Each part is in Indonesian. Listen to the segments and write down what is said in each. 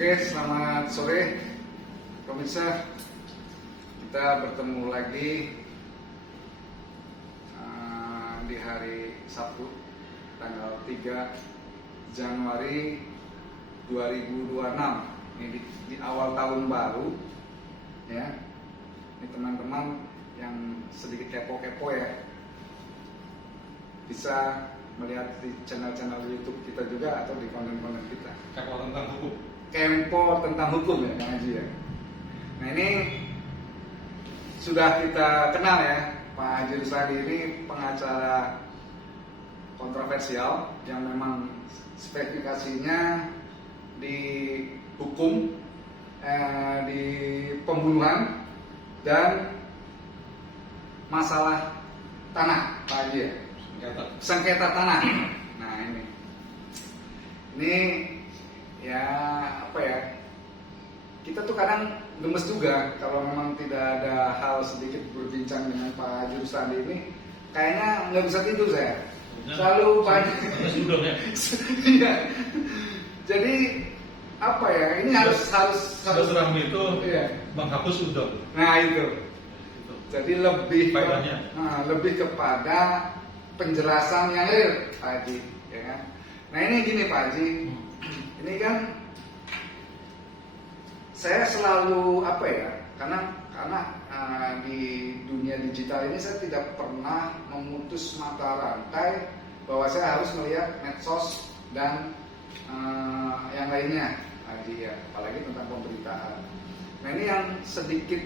Oke, selamat sore pemirsa. Kita bertemu lagi di hari Sabtu tanggal 3 Januari 2026. Ini di awal tahun baru ya. Ini teman-teman yang sedikit kepo-kepo ya, bisa melihat di channel-channel YouTube kita juga atau di konten-konten kita. Kepo tentang hukum. Kepo tentang hukum ya, Kang Haji ya. Nah ini sudah kita kenal ya, Pak Haji Rusladi ini pengacara kontroversial yang memang spesifikasinya di hukum, di pembunuhan dan masalah tanah, Pak Haji ya. Sengketa tanah. Nah ini ya apa ya, kita tuh kadang gemes juga kalau memang tidak ada hal sedikit berbincang dengan Pak Haji Rusladi ini, kayaknya nggak bisa tidur saya. Selalu banyak. Iya. Jadi apa ya, ini harus rahmi itu iya, menghapus udang. Nah itu. Jadi lebih lebih kepada penjelasan yang real, Pak Haji, ya kan? Nah ini gini Pak Haji, ini kan saya selalu apa ya, karena di dunia digital ini saya tidak pernah memutus mata rantai bahwa saya harus melihat medsos dan yang lainnya, Pak Haji ya, apalagi tentang pemberitaan. Nah ini yang sedikit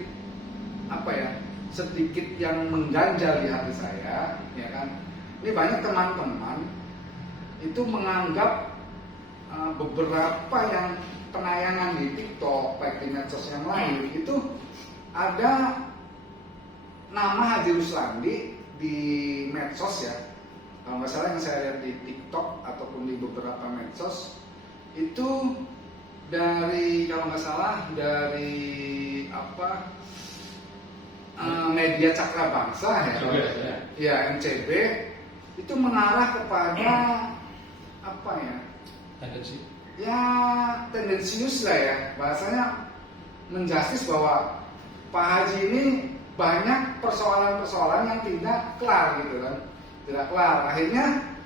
apa ya, sedikit yang mengganjal di hati saya, ya kan? Ini banyak teman-teman itu menganggap beberapa yang penayangan di TikTok, baik di medsos yang lain, itu ada nama Haji Rusladi di medsos ya. Kalau nggak salah yang saya lihat di TikTok ataupun di beberapa medsos itu dari, kalau nggak salah dari apa, media Cakra Bangsa ya, MCB, itu mengarah kepada apa ya, tendensius lah ya, bahasanya menjustis bahwa Pak Haji ini banyak persoalan-persoalan yang tidak kelar gitu kan, tidak kelar. Akhirnya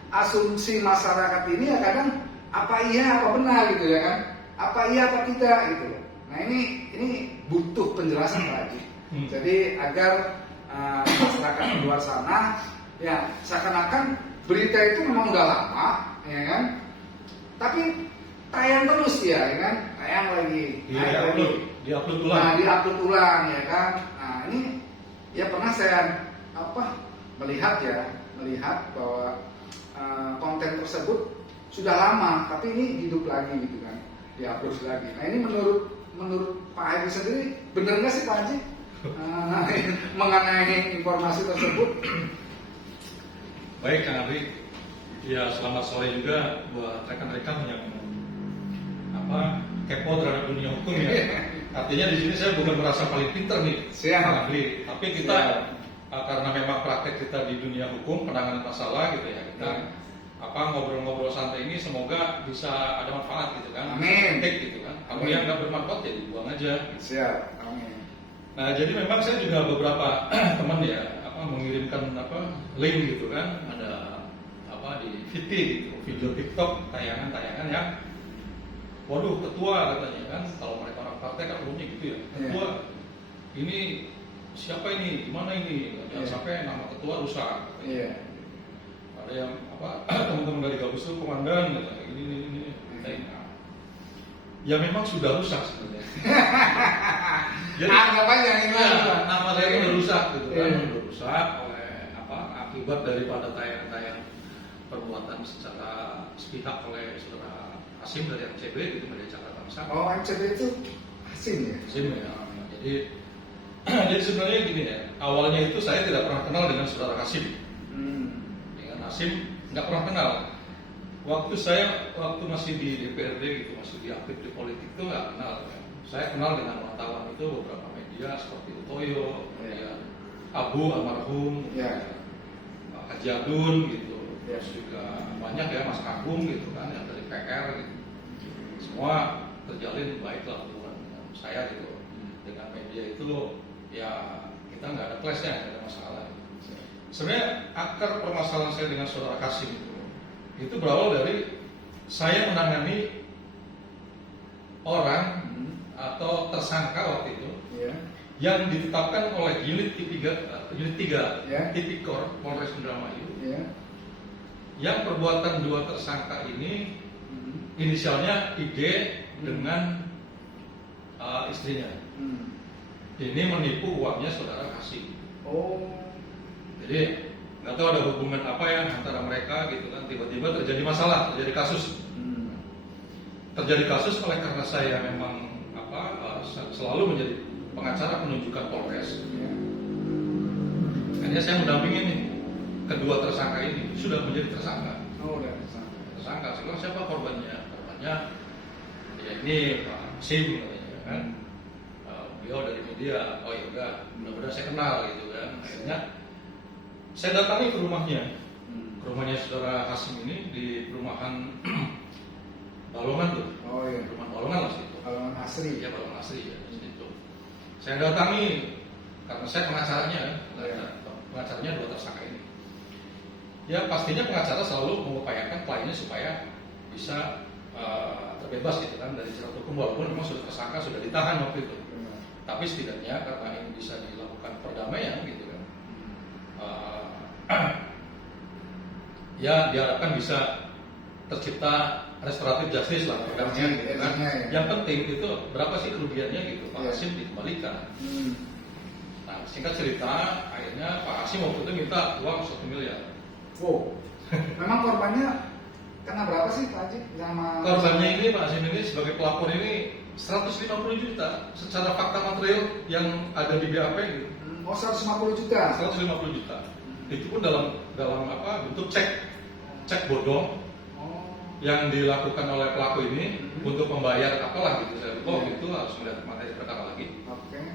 asumsi masyarakat ini ya kadang apa iya apa benar gitu ya kan, apa iya apa tidak gitu. Nah ini butuh penjelasan Pak Haji. Jadi agar masyarakat di luar sana ya, seakan-akan berita itu memang udah lama ya kan, tapi tayang terus ya kan, tayang lagi, diupload ulang. Nah, diupload ulang ya kan. Nah ini ya pernah saya melihat bahwa konten tersebut sudah lama, tapi ini hidup lagi gitu kan, diupload lagi. Nah ini menurut Pak Haji sendiri benar nggak sih Pak Haji mengenai informasi tersebut? Baik Kang Ari, ya selamat sore juga buat rekan-rekan yang kepo terhadap dunia hukum ya. Artinya di sini saya bukan merasa paling pinter nih, Kang Ari, tapi kita karena memang praktek kita di dunia hukum, penanganan masalah gitu ya, kita ngobrol-ngobrol santai ini semoga bisa ada manfaat gitu kan. Amin. Gitu kan. Kalau yang nggak bermanfaat ya dibuang aja. Siap. Amin. Nah jadi memang saya juga beberapa teman ya mengirimkan link gitu kan, ada di VT gitu, video TikTok, tayangan yang waduh ketua katanya kan, kalau mereka orang partai kan umumnya gitu ya, ketua ini siapa ini, gimana ini, jangan sampai nama ketua rusak. Ada yang teman-teman dari Gabus itu komandan katanya ini. Ya memang sudah rusak sebenarnya. Jadi anggapannya nama saya udah rusak gitu kan, udah rusak oleh akibat daripada tayangan perbuatan secara sepihak oleh saudara Hasim dari MCB gitu, media Cakra Bangsa. Oh, MCB itu Hasim ya? Hasim ya. Jadi sebenarnya gini ya, awalnya itu saya tidak pernah kenal dengan saudara Hasim. Dengan Hasim nggak pernah kenal. Waktu masih di DPRD gitu, masih aktif di politik itu nggak kenal ya. Saya kenal dengan wartawan itu beberapa media seperti Utoyo, Abu almarhum, Haji Adun gitu, terus juga banyak ya Mas Agung gitu kan yang dari PR gitu. Semua terjalin baiklah hubungan dengan saya gitu. Dengan media itu ya kita nggak ada clash-nya, nggak ada masalah. Sebenarnya akar permasalahan saya dengan saudara Kasim itu berawal dari saya menangani orang atau tersangka waktu itu yang ditetapkan oleh unit 3 Tipikor Polres Indramayu, yang perbuatan dua tersangka ini inisialnya ID dengan istrinya. Ini menipu uangnya saudara Kasim. Jadi nggak tahu ada hubungan apa ya antara mereka gitu kan, tiba-tiba terjadi masalah, terjadi kasus. Terjadi kasus oleh karena saya memang selalu menjadi pengacara penunjukan Polres. Akhirnya saya mendampingi nih kedua tersangka ini, sudah menjadi tersangka. Tersangka. Sekarang siapa korbannya? Korbannya ya ini Pak Sim katanya kan. Beliau dari media. Oh ya udah, mudah-mudahan saya kenal gitu kan. Akhirnya saya datangi ke rumahnya. Ke rumahnya saudara Kasim ini di perumahan Balongan tuh. Perumahan Balongan lah situ. Balongan Asri. Ya Balongan Asri ya di situ. Saya datangi karena saya pengacaranya, pengacaranya dua tersangka ini. Ya pastinya pengacara selalu mengupayakan kliennya supaya bisa terbebas gitu kan dari jerat hukum, walaupun memang sudah tersangka, sudah ditahan waktu itu. Tapi setidaknya karena ini bisa dilakukan perdamaian gitu kan, ya diharapkan bisa tercipta restoratif justice lah programnya gitu kan. Yang penting itu berapa sih kerugiannya gitu, Pak Hasim dikembalikan. Nah singkat cerita, akhirnya Pak Hasim waktu itu minta uang 1 miliar. Memang korbannya kena berapa sih Pak Haji? Korbannya ini Pak Hasim ini sebagai pelapor ini 150 juta secara fakta material yang ada di BAP gitu. 150 juta. 150 juta. Itu pun dalam bentuk cek bodong yang dilakukan oleh pelaku ini untuk membayar apalah gitu. Saya lupa itu harus melihat materi perkara lagi.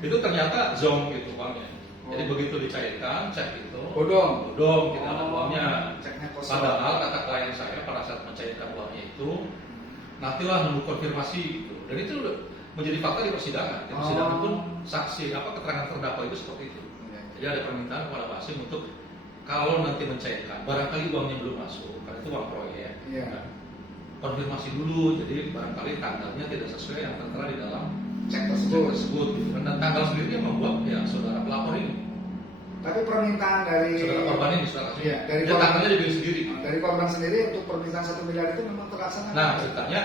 Itu ternyata zonk itu uangnya. Jadi begitu dicairkan cek itu bodong tidak ada uangnya. Padahal kata klien saya pada saat mencairkan uangnya itu nantilah nunggu konfirmasi gitu. Dan itu menjadi fakta di persidangan. Di persidangan pun saksi keterangan terdakwa itu seperti itu. Jadi ada permintaan kepada Pak Hasim untuk kalau nanti mencairkan, barangkali uangnya belum masuk, karena itu uang proyek. Nah, konfirmasi dulu, jadi barangkali tanggalnya tidak sesuai yang tertera di dalam cek tersebut. Dan tanggal sendiri yang membuat ya saudara pelapor ini. Tapi permintaan dari saudara korban ini, saudara dari tanggalnya dibikin sendiri. Dari korban sendiri untuk permintaan 1 miliar itu memang terlaksana. Nah ceritanya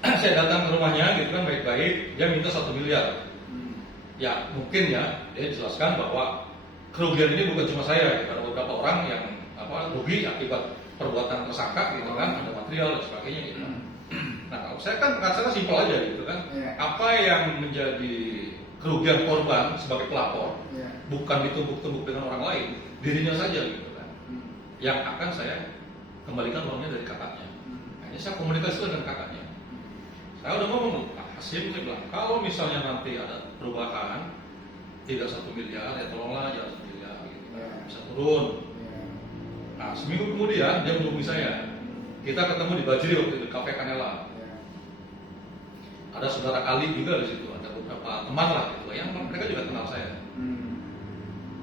saya datang ke rumahnya gitu kan baik-baik, dia minta 1 miliar. Ya mungkin ya dia jelaskan bahwa kerugian ini bukan cuma saya, ada beberapa orang yang rugi akibat perbuatan tersangka gitu kan, ada material dan sebagainya gitu. Nah kalau saya kan pengacara simpel aja gitu kan, apa yang menjadi kerugian korban sebagai pelapor bukan ditumpuk-tumpuk dengan orang lain, dirinya saja gitu kan, yang akan saya kembalikan uangnya dari kakaknya. Akhirnya saya komunikasi dengan kakaknya. Saya udah ngomong, Pak Hasim saya bilang, kalau misalnya nanti ada perubahan tidak 1 miliar, ya tolonglah jangan 1 miliar gitu kan, bisa turun. Nah seminggu kemudian dia menghubungi saya. Kita ketemu di Bajri waktu itu, Cafe Canela. Ada saudara Ali juga di situ, ada beberapa teman lah gitu, yang mereka juga kenal saya.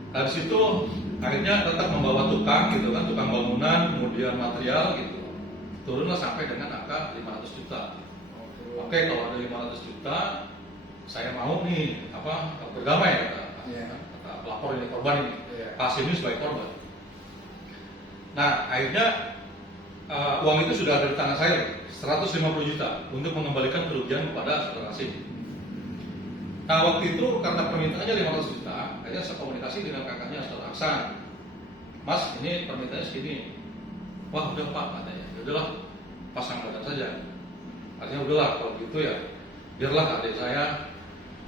Dari situ akhirnya tetap membawa tukang gitu kan, tukang bangunan, kemudian material gitu. Turunlah sampai dengan angka 500 juta. Oke, kalau ada 500 juta, saya mau nih berdamai kata pelapor ini, korban ini, Hasim ini sebagai korban. Nah akhirnya uang itu sudah ada di tangan saya 150 juta untuk mengembalikan kerugian kepada saudara Hasim. Nah waktu itu karena permintaannya 500 juta, akhirnya saya komunikasi dengan kakaknya saudara Aksan. Mas ini permintaannya segini. Wah udah Pak katanya, ya udahlah pasang badan saja. Artinya udahlah kalau gitu ya biarlah adik saya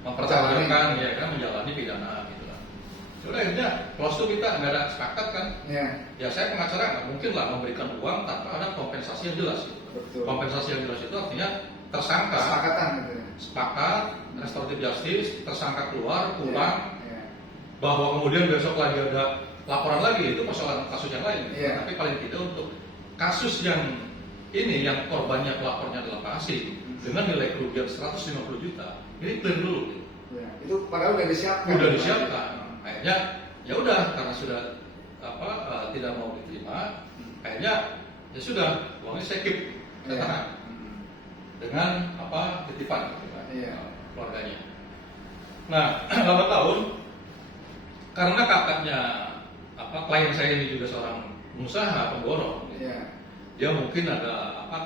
mempertahankan ya kan, menjalani pidana gitu kan. Jadi akhirnya waktu itu kita nggak ada sepakat kan. Ya saya pengacara nggak mungkin lah memberikan uang tanpa ada kompensasi yang jelas gitu. Kompensasi yang jelas itu artinya tersangka sepakat restoratif justice, tersangka keluar pulang, bahwa kemudian besok lagi ada laporan lagi itu persoalan kasus yang lain. Tapi paling tidak untuk kasus yang ini yang korbannya pelapornya adalah Pak Hasim dengan nilai kerugian 150 juta, ini clear dulu. Ya, itu padahal udah disiapkan. Udah disiapkan. Akhirnya ya udah karena sudah tidak mau diterima, akhirnya ya sudah uangnya saya keep, saya Iya. tahan dengan titipan gitu kan, Iya. keluarganya. Nah, lambat tahun karena kakaknya klien saya ini juga seorang pengusaha pemborong, gitu. Iya. Dia mungkin ada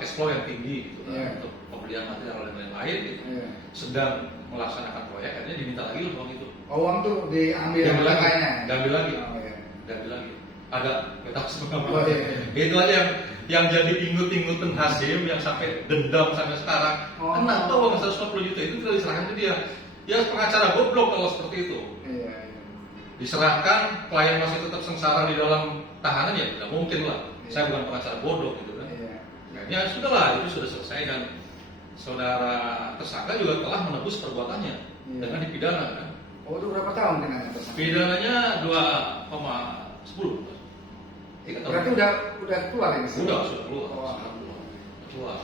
cash flow yang tinggi gitu kan, Iya. untuk pembelian material dan lain-lain gitu. Iya. Sedang melaksanakan proyek, akhirnya diminta lagi uang itu. Uang tuh diambil Diambil lagi, kakaknya. diambil lagi. Oh, iya. Diambil lagi. Ada metafor Oh, iya. itu aja yang jadi ingut-ingutan Hasim yang sampai dendam sampai sekarang. Oh. Kenapa uang 150 juta itu tidak diserahkan ke dia? Ya pengacara goblok kalau seperti itu. Iya, iya. Diserahkan, klien masih tetap sengsara di dalam tahanan, ya tidak mungkin lah. Iya. Saya bukan pengacara bodoh gitu kan. Iya. Ya sudahlah, itu sudah selesai dan saudara tersangka juga telah menebus perbuatannya Iya. dengan dipidana kan. Oh, itu berapa tahun dengan tersangka? Pidananya 2,10. 3 tahun. Berarti udah keluar ini? Sudah keluar. Oh. Sudah keluar.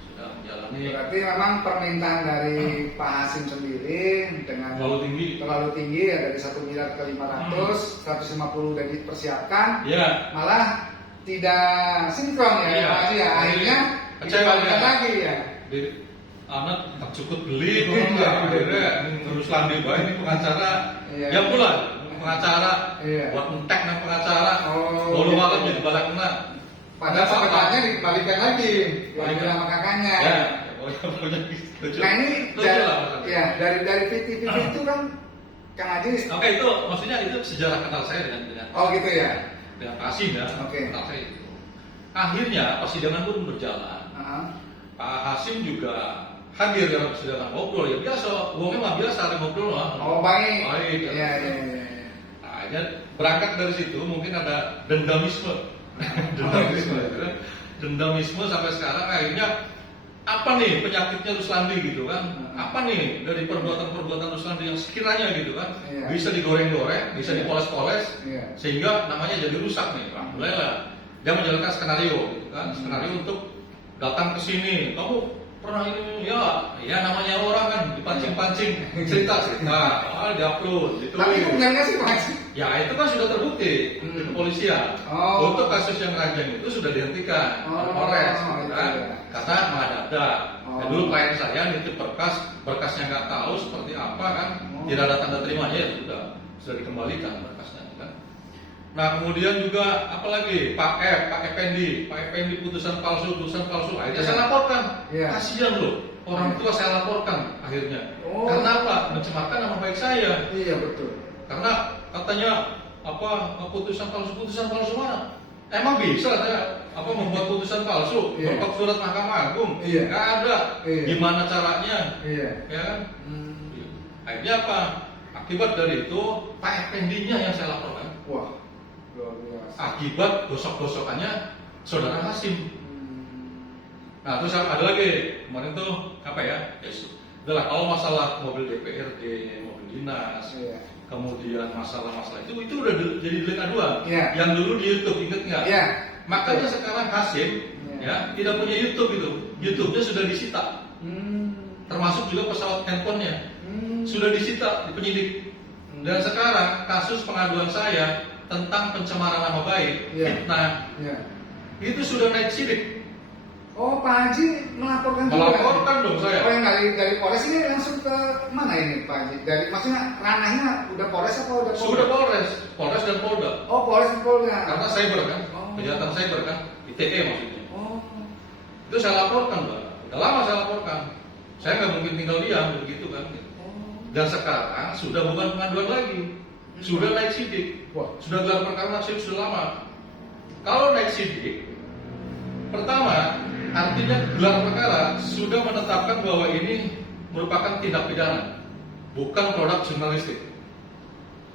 Sudah menjalani Berarti memang permintaan dari Pak Hasim sendiri dengan terlalu tinggi. ya, dari 1 miliar ke 500, 150 udah dipersiapkan, Ya, malah tidak sinkron ya, Iya. Pak Haji ya. Akhirnya Kecewa dikembalikan ya. lagi ya. di anak tak cukup beli kok enggak akhirnya terus landi baik ini pengacara. Iya. Ya pula pengacara Iya. buat entek nang pengacara. Oh. Bolu malam jadi balak kena. Padahal Apa-apa. sebenarnya dikembalikan lagi, diambil sama kakaknya. Ya, pokoknya gitu. Nah ini Lucu dari, lah, maksudnya. ya dari VT itu kan Kang Haji. Oke, itu maksudnya itu sejarah kenal saya dengan Oh gitu ya. dengan Pak Hasim ya. Oke. Kenal saya itu. Akhirnya persidangan pun berjalan. Heeh. Pak Hasim juga hadir dalam persidangan, ngobrol ya biasa, uangnya mah biasa ada ngobrol mah. Oh baik. Baik. Iya iya iya. Nah, akhirnya berangkat dari situ mungkin ada dendamisme. Dendamisme, gitu kan. Dendamisme sampai sekarang akhirnya apa nih penyakitnya Ruslandi gitu kan? Apa nih dari perbuatan-perbuatan Ruslandi yang sekiranya gitu kan Iya. bisa digoreng-goreng, bisa dipoles-poles Iya. sehingga namanya jadi rusak nih. Alhamdulillah dia menjalankan skenario gitu kan, skenario untuk datang ke sini. Kamu pernah ini ya namanya orang kan dipancing-pancing cerita diupload gitu. Tapi itu benar nggak sih Pak Haji? Ya itu kan sudah terbukti di kepolisian. Oh. Untuk kasus yang Rajang itu sudah dihentikan oleh Oh, Polres, itu gitu kan? ya. Karena mendadak. Oh. Ya, dulu klien saya nitip berkasnya nggak tahu seperti apa kan, Oh. tidak ada tanda terimanya ya sudah dikembalikan berkasnya kan. Nah kemudian juga apalagi Pak Effendi putusan palsu. Akhirnya Ya. saya laporkan. Ya. Kasihan loh orang Ya. tua saya laporkan akhirnya. Oh. Karena apa? Mencemarkan nama baik saya. Iya betul. Karena katanya putusan palsu mana? Emang bisa saya membuat putusan palsu, Iya. berkat surat Mahkamah Agung? Iya. Nggak ada. Iya. Gimana caranya? Iya. Ya kan? Hmm. Akhirnya apa? Akibat dari itu Pak Effendinya yang saya laporkan. Wah luar biasa. Akibat gosok-gosokannya saudara Hasim. Hmm. Nah terus ada lagi kemarin tuh apa ya? Yes. Adalah kalau masalah mobil DPRD, mobil dinas, Iya. kemudian masalah-masalah itu udah jadi delik aduan. Iya. Yang dulu di YouTube inget nggak? Iya. Makanya sekarang Hasim Iya. ya tidak punya YouTube itu. YouTube-nya sudah disita. Hmm. Termasuk juga pesawat handphonenya Hmm. sudah disita di penyidik. Dan sekarang kasus pengaduan saya tentang pencemaran nama baik, Iya. fitnah, Iya. itu sudah naik sidik. Oh Pak Haji melaporkan juga. Melaporkan dong saya. Oh yang dari Polres ini langsung ke mana ini Pak Haji? Maksudnya ranahnya udah Polres apa udah Polda? Sudah Polres dan Polda. Oh Polres dan Polda. Karena cyber kan, Oh. kejahatan cyber kan, ITE maksudnya. Oh. Itu saya laporkan, Mbak. Udah lama saya laporkan. Saya nggak mungkin tinggal diam begitu kan. Oh. Dan sekarang sudah bukan pengaduan lagi, sudah naik sidik. Wah. Sudah gelar perkara sidik sudah lama. Kalau naik sidik, pertama artinya gelar perkara sudah menetapkan bahwa ini merupakan tindak pidana, bukan produk jurnalistik.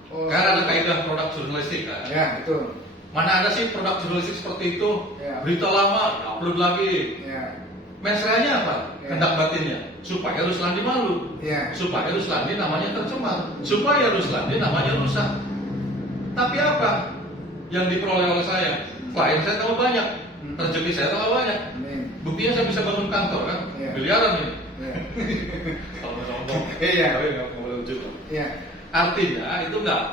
Oh. Karena ada kaidah produk jurnalistik kan. Ya betul. Mana ada sih produk jurnalistik seperti itu? Ya. Berita lama, upload lagi. Ya. Mesranya apa? Ya. Kendak batinnya supaya Ruslandi malu, Ya. supaya Ruslandi namanya tercemar, supaya Ruslandi namanya rusak. Tapi apa yang diperoleh oleh saya? Klien saya tahu banyak, rezeki saya tambah banyak. Amin. Buktinya saya bisa bangun kantor kan, Iya. miliaran ini. Iya. Kalau mau sombong, Iya. tapi nggak boleh ujung. Iya. Artinya itu enggak.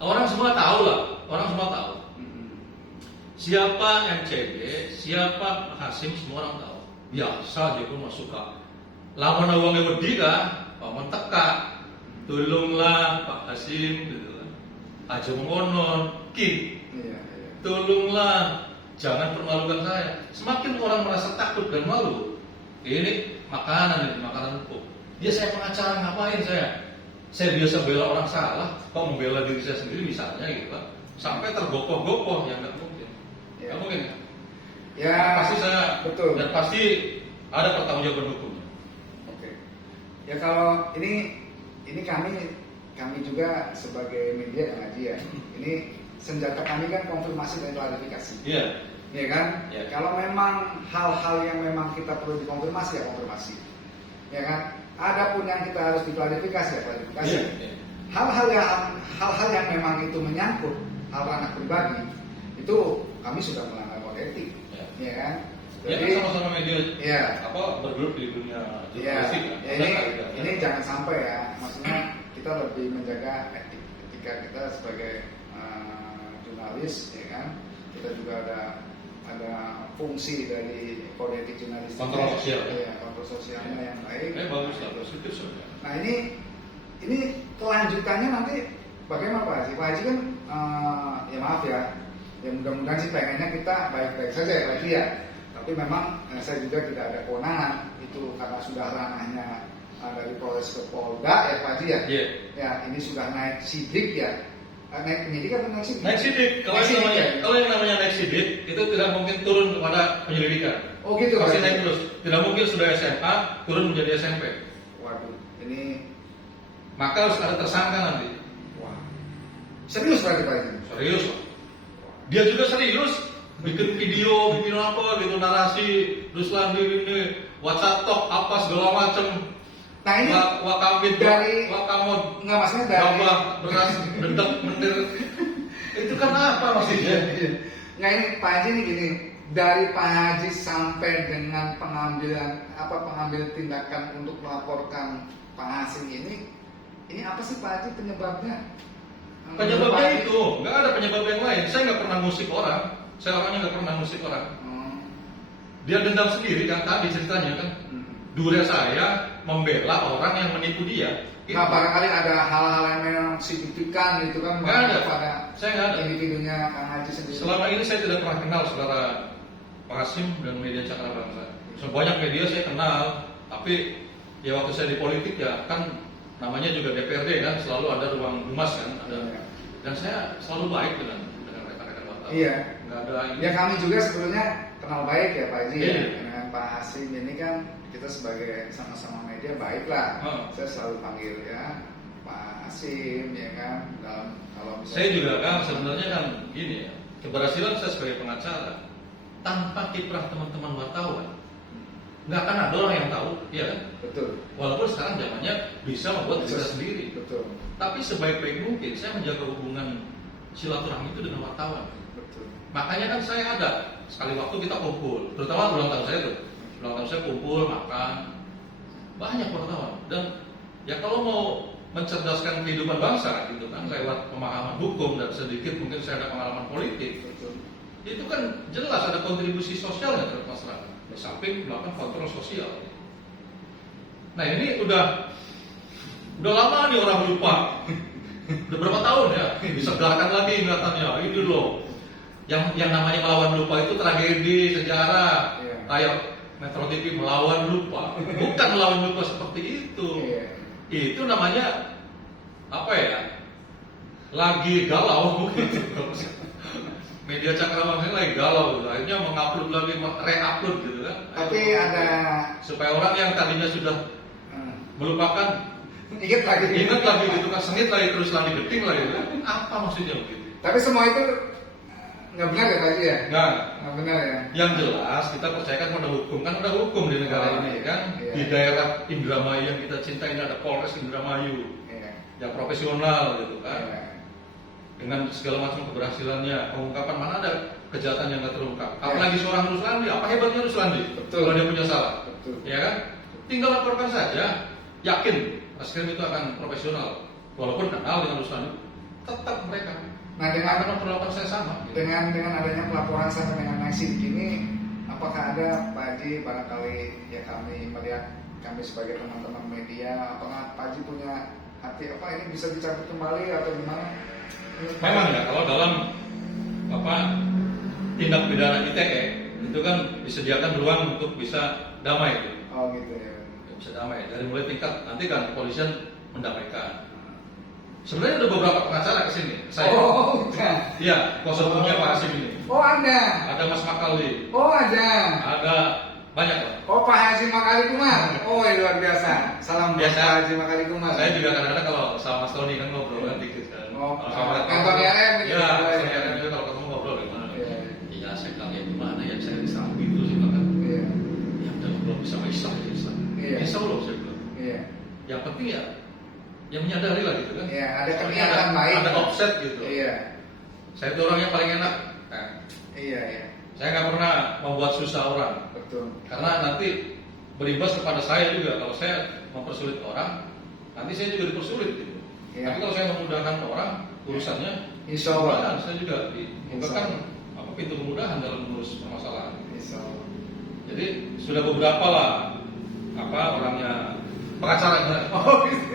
Orang semua tahu lah, orang semua tahu. Siapa MCB, siapa Hasim, semua orang tahu. Biasa aja pun masuk ke lawan uangnya wedi kan, paman teka, tolonglah Pak Hasim, gitu kan. Aja mengonon, ki, Iya. Iya. tolonglah, jangan permalukan saya. Semakin orang merasa takut dan malu, ini makanan empuk. Dia saya pengacara ngapain saya? Saya biasa bela orang salah, kok membela diri saya sendiri misalnya gitu kan. Sampai tergopoh-gopoh, ya nggak mungkin. Ya. Nggak mungkin. Ya, Pasti saya betul. dan pasti ada pertanggungjawaban hukumnya. Oke. Ya kalau ini kami juga sebagai media yang ngaji ya. Ini senjata kami kan konfirmasi dan klarifikasi. Iya. Ya kan? Ya. Kalau memang hal-hal yang memang kita perlu dikonfirmasi ya konfirmasi. Ya kan? Adapun yang kita harus diklarifikasi ya klarifikasi. Iya. Hal-hal yang memang itu menyangkut hal ranah pribadi itu kami sudah melanggar kode etik. Ya kan? Ya kan sama-sama media ya. bergelut di dunia Ya, jurnalistik kan. ya ini jangan sampai ya, maksudnya kita lebih menjaga etika kita sebagai jurnalis, ya kan? Kita juga ada fungsi dari kode etik jurnalis. Kontrol sosial. Ya, kontrol sosialnya yang baik. Bagus lah, positif saja. Nah ini kelanjutannya nanti bagaimana Pak Haji? Pak Haji kan ya maaf ya, mudah-mudahan sih pengennya kita baik-baik saja ya Pak Haji ya. Tapi memang saya juga tidak ada kewenangan itu karena sudah ranahnya dari Polres ke Polda ya Pak Haji ya. Iya. Ya ini sudah naik sidik ya. Naik penyidik atau naik sidik? Naik sidik. Kalau yang namanya naik sidik itu tidak mungkin turun kepada penyelidikan. Oh gitu. Pasti Pak naik Haji? terus. Tidak mungkin sudah SMA turun menjadi SMP. Waduh, ini Maka harus ada tersangka nanti. wah. Serius berarti Pak Haji? Serius. Dia juga serius. Bikin video apa gitu narasi Ruslan ini WhatsApp talk apa segala macam. Nah ini Wakamit dari wakamot enggak maksudnya dari gabah beras mendek mendir itu kan apa maksudnya? Nah ini Pak Haji nih gini, dari Pak Haji sampai dengan pengambil tindakan untuk melaporkan Pak Hasim ini apa sih Pak Haji penyebabnya? Penyebabnya itu nggak ada penyebab yang lain. Saya nggak pernah ngusik orang. Saya orangnya nggak pernah ngusik orang. Dia dendam sendiri kan tadi ceritanya kan. Dure saya membela orang yang menipu dia. Nah barangkali ada hal-hal yang memang signifikan gitu kan Nggak ada. pada Saya nggak ada. individunya Kang Haji sendiri. Selama ini saya tidak pernah kenal saudara Pak Hasim dan media Cakra Bangsa. Banyak media saya kenal, tapi ya waktu saya di politik ya kan namanya juga DPRD kan selalu ada ruang humas kan ada. Dan saya selalu baik dengan rekan-rekan wartawan. Iya. Nggak ada ini. Ya kami juga sebetulnya kenal baik ya Pak Haji Iya. ya. Dengan Pak Hasim ini kan kita sebagai sama-sama media baik lah. Saya selalu panggil ya Pak Hasim ya kan kalau misalnya Saya juga kan sebenarnya kan gini ya, keberhasilan saya sebagai pengacara tanpa kiprah teman-teman wartawan nggak akan ada orang yang tahu, ya kan? betul. Walaupun sekarang zamannya bisa membuat berita sendiri. Betul. Tapi sebaik-baik mungkin saya menjaga hubungan silaturahmi itu dengan wartawan. Betul. Makanya kan saya ada sekali waktu kita kumpul, terutama ulang tahun saya tuh. Ulang tahun saya kumpul makan banyak wartawan dan ya kalau mau mencerdaskan kehidupan bangsa gitu kan lewat pemahaman hukum dan sedikit mungkin saya ada pengalaman politik. Betul. Itu kan jelas ada kontribusi sosialnya terhadap masyarakat. Di samping melakukan kontrol sosial. Nah ini udah lama nih orang lupa. Udah berapa tahun ya? Disegarkan lagi ingatannya. Ini loh. Yang namanya melawan lupa itu tragedi sejarah. Iya. Kayak Metro TV melawan lupa. Bukan melawan lupa seperti itu. Iya. Itu namanya apa ya? Lagi galau mungkin. Media Cakra Bangsa lagi galau, akhirnya mengupload lagi, re-upload gitu kan. Tapi ada supaya orang yang tadinya sudah melupakan ingat lagi gitu kan, sengit lagi terus lagi geting lagi gitu kan. Apa maksudnya begitu? Tapi semua itu nggak benar ya Pak Haji ya? Nggak benar ya. Yang jelas kita percayakan pada hukum, kan ada hukum di negara ini kan. Iya. Di daerah Indramayu yang kita cintai ini ada Polres Indramayu Iya. yang profesional gitu kan. Iya. Dengan segala macam keberhasilannya, pengungkapan mana ada kejahatan yang nggak terungkap. Apalagi seorang Ruslandi, apa hebatnya Ruslandi? Betul. Kalau dia punya salah, Betul. ya kan? Tinggal laporkan saja. Yakin Reskrim itu akan profesional. Walaupun kenal dengan Ruslandi, tetap mereka. Nah, Akan memperlakukan saya sama. Gitu. dengan adanya pelaporan sampai dengan naik sidik ini, apakah ada Pak Haji, barangkali ya kami melihat, kami sebagai teman-teman media, apakah Pak Haji punya hati apa ini bisa dicabut kembali atau gimana? Memang ya, kalau dalam tindak pidana ITE itu kan disediakan ruang untuk bisa damai, gitu. Oh gitu ya. Bisa damai dari mulai tingkat nanti kan kepolisian mendamaikan. Sebenarnya ada beberapa pengacara ke sini, saya. Oh, udah. Iya, kuasa hukumnya Pak Hasim ini. Oh ada. Ada Mas Makali, Oh ada. ada banyak lah. Oh Pak Haji Makali Kumar. Oh luar biasa. Salam buat Biasa. Pak Haji Makali Kumar. Saya juga kadang-kadang kalau sama Mas Tony kan ngobrol kan dikit kan. Oh, Kalau sama kantor RM gitu. Iya, Oh, Tony iya. RM juga kalau ketemu ngobrol gimana? Iya. Iya, saya bilang ya gimana ya, saya disambi itu sih kan. Iya. Ya udah belum bisa Islam aja Islam. Iya. Insya Allah saya bilang. Iya. Yang penting ya yang menyadari lah gitu kan. Iya, ada Soalnya kegiatan baik. Ada offset gitu. Iya. Saya itu orangnya paling enak. Nah, Iya, iya. saya nggak pernah membuat susah orang. Betul. Karena nanti berimbas kepada saya juga. Kalau saya mempersulit orang, nanti saya juga dipersulit gitu. Iya. Tapi kalau saya memudahkan orang, urusannya Insya Allah. kemudahan. Saya juga dibukakan pintu kemudahan dalam mengurus permasalahan. Insya Allah. Jadi sudah beberapa lah orangnya pengacaranya Oh gitu.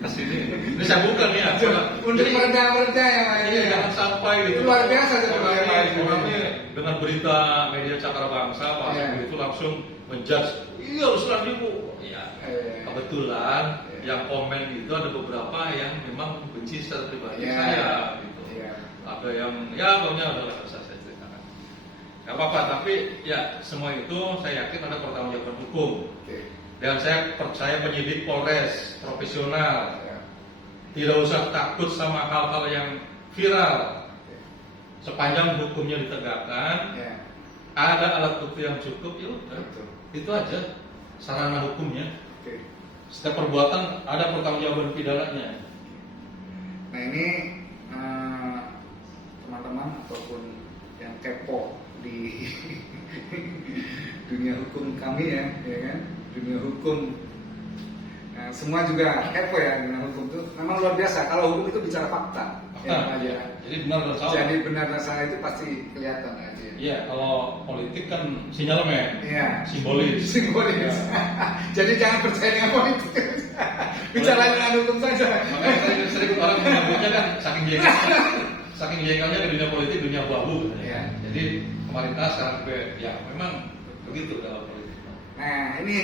kesini. Ini saya bukan ya. Untuk meredah ya Pak Haji. Iya, jangan sampai gitu. Luar biasa sebenarnya, Pak Orangnya, Haji. orangnya dengan berita media Cakra Bangsa, Pak Iya. Hasim itu langsung menjudge. Iya, Ruslan ibu. Ya, Iya. kebetulan Iya. yang komen itu ada beberapa yang memang benci secara pribadi Iya. saya. Gitu. Iya. Ada yang ya pokoknya adalah saya ceritakan. Gak apa-apa, tapi ya semua itu saya yakin ada pertanggungjawaban hukum. Oke. Dan saya percaya penyidik Polres profesional. Ya. Tidak usah takut sama hal-hal yang viral. Sepanjang hukumnya ditegakkan, Ya. ada alat bukti yang cukup, ya udah. Betul. Itu aja sarana hukumnya. Oke. Setiap perbuatan ada pertanggungjawaban pidananya. Nah ini teman-teman ataupun yang kepo di dunia hukum kami ya kan, dunia hukum. Nah, semua juga kepo ya dunia hukum itu. Memang luar biasa. Kalau hukum itu bicara fakta. Ya, Iya. aja. Jadi benar dan salah. Jadi benar dan salah itu pasti kelihatan aja. Iya, kalau politik kan sinyalemen, Iya. simbolis. Simbolis. Iya. Jadi jangan percaya dengan politik. Bicara dengan hukum saja. Makanya sering orang menyebutnya kan saking jengkelnya ke dunia politik, dunia abu-abu. Iya. Jadi kemarin sekarang juga ya memang begitu dalam politik. Nah ini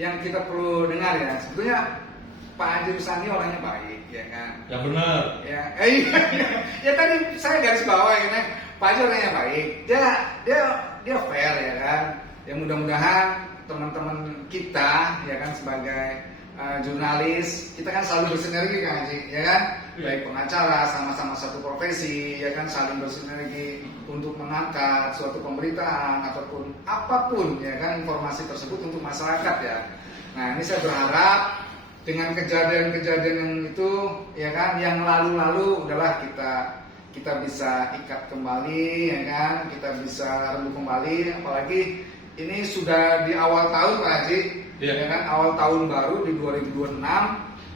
yang kita perlu dengar ya. Sebetulnya Pak Haji Rusandi orangnya baik ya kan. Yang benar. Ya, ya tadi saya garis bawah ya kan. Pak Haji orangnya baik. Dia fair ya kan. Ya mudah-mudahan teman-teman kita ya kan sebagai jurnalis, kita kan selalu bersinergi kan Haji, ya kan? Baik pengacara, sama-sama satu profesi, ya kan saling bersinergi untuk mengangkat suatu pemberitaan ataupun apapun ya kan informasi tersebut untuk masyarakat ya. Nah ini saya berharap dengan kejadian-kejadian yang itu ya kan, yang lalu-lalu udahlah kita bisa ikat kembali ya kan, kita bisa rembuh kembali, apalagi ini sudah di awal tahun Pak Haji. Iya. Ya kan, awal tahun baru di 2026.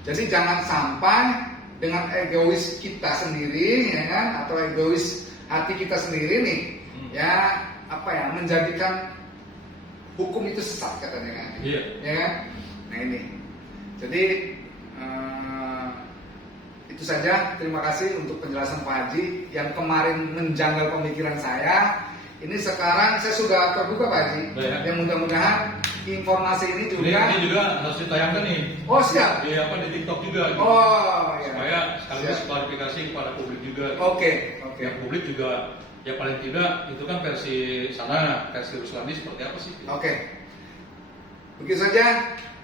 Jadi jangan sampai dengan egois kita sendiri ya kan, atau egois hati kita sendiri nih ya menjadikan hukum itu sesat katanya kan. Iya. Ya kan? Nah ini. Jadi itu saja. Terima kasih untuk penjelasan Pak Haji yang kemarin menjanggal pemikiran saya. Ini sekarang saya sudah terbuka Pak Haji. Ya. Yang mudah-mudahan informasi ini juga. Ini juga harus ditayangkan nih. Oh siap. Di TikTok juga. Gitu. Oh ya. Supaya sekaligus Siap. klarifikasi kepada publik juga. Gitu. Oke. Yang publik juga ya paling tidak itu kan versi sana, versi Ruslandi seperti apa sih? Gitu. Oke. Begitu saja.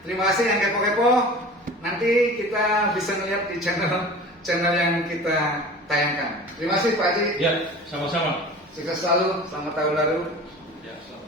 Terima kasih yang kepo-kepo. Nanti kita bisa melihat di channel yang kita tayangkan. Terima kasih Pak Haji. Ya, sama-sama. Sukses selalu. Selamat tahun baru. Ya, selamat.